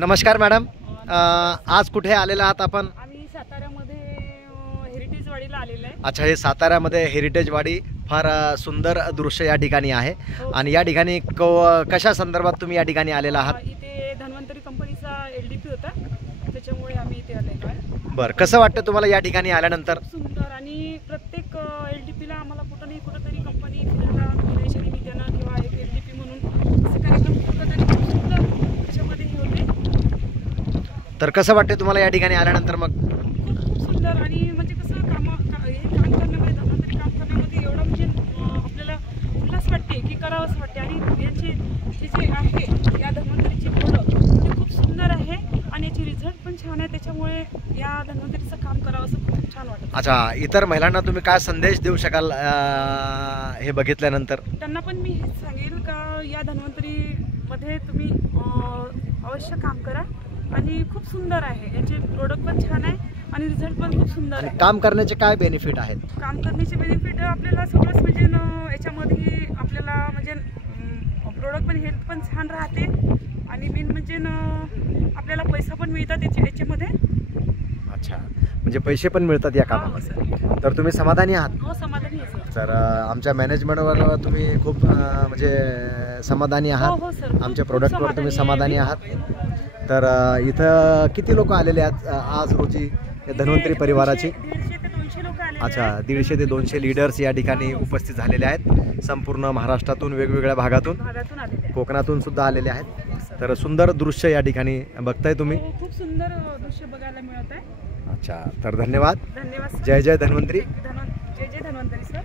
नमस्कार मॅडम, आज कुठे आलेला आहात आपण? आम्ही साताऱ्यामध्ये हेरिटेज वाडीला आलेलो आहे. अच्छा, हे साताऱ्यामध्ये हेरिटेज वाडी फार सुंदर दृश्य या ठिकाणी आहे. आणि या ठिकाणी कशा संदर्भात तुम्ही या ठिकाणी आलेला आहात? इथे धन्वंतरी कंपनीचा LDP होता, त्याच्यामुळे आम्ही इथे आलेलो आहे. बरं, कसं वाटतं तुम्हाला या ठिकाणी आल्यानंतर? सुंदर, आणि प्रत्येक LDPला आम्हाला कुठंतरी कंपनी फिरायच्या निमित्तानं किंवा एक LDP म्हणून असे कार्यक्रम कुठंतरी खूप सुंदर त्याच्यामध्ये हे होते. तर कसं वाटतं तुम्हाला या ठिकाणी आल्यानंतर? मग खूप सुंदर, आणि म्हणजे कसं हे काम करण्यामध्ये, धन्वंतरी काम करण्यामध्ये एवढं म्हणजे आपल्याला उल्हास वाटते की करावंच वाटते. आणि यांचे जे आहे या धन्वंतरीचे प्रोडक्ट ते खूप सुंदर आहे आणि याचे रिझल्ट पण छान आहे, त्याच्यामुळे या धन्वंतरीचं काम करावं असं खूप छान वाटतं. अच्छा, इतर महिलांना तुम्ही काय संदेश देऊ शकाल हे बघितल्यानंतर? त्यांना पण मी हेच सांगेल का या धन्वंतरीमध्ये तुम्ही अवश्य काम करा, आणि खूप सुंदर आहे, याचे प्रोडक्ट पण छान आहे आणि रिझल्ट पण खूप सुंदर आहे. काम करण्याचे काय बेनिफिट आहेत? काम करण्याचे बेनिफिट आपल्याला सगळंच म्हणजे याच्यामध्ये आपल्याला म्हणजे प्रोडक्ट पण हेल्थ पण छान राहते, आणि मेन म्हणजे आपल्याला पैसा पण मिळतात याच्यामध्ये. अच्छा, म्हणजे पैसे पण मिळतात या कामामध्ये. तर तुम्ही समाधानी आहात? हो, समाधानी आहे सर. तर आमच्या मॅनेजमेंटवर तुम्ही खूप म्हणजे समाधानी आहात? हो सर, आमच्या प्रोडक्टवर तुम्ही समाधानी आहात? तर इथं किती लोक आलेले आहेत आज रोजी धन्वंतरी परिवाराची? 150 ते 200 लोक आले. अच्छा, 150 ते 200 लीडर्स या ठिकाणी उपस्थित झालेले आहेत. संपूर्ण महाराष्ट्रातून, वेगवेगळ्या भागातून, आलेले, कोकणातून सुद्धा आलेले आहेत. तर सुंदर दृश्य या ठिकाणी बघताय तुम्ही. खूप सुंदर दृश्य बघायला मिळत आहे. अच्छा, तर धन्यवाद. धन्यवाद. जय जय धन्वंतरी. जय जय धन्वंतरी सर.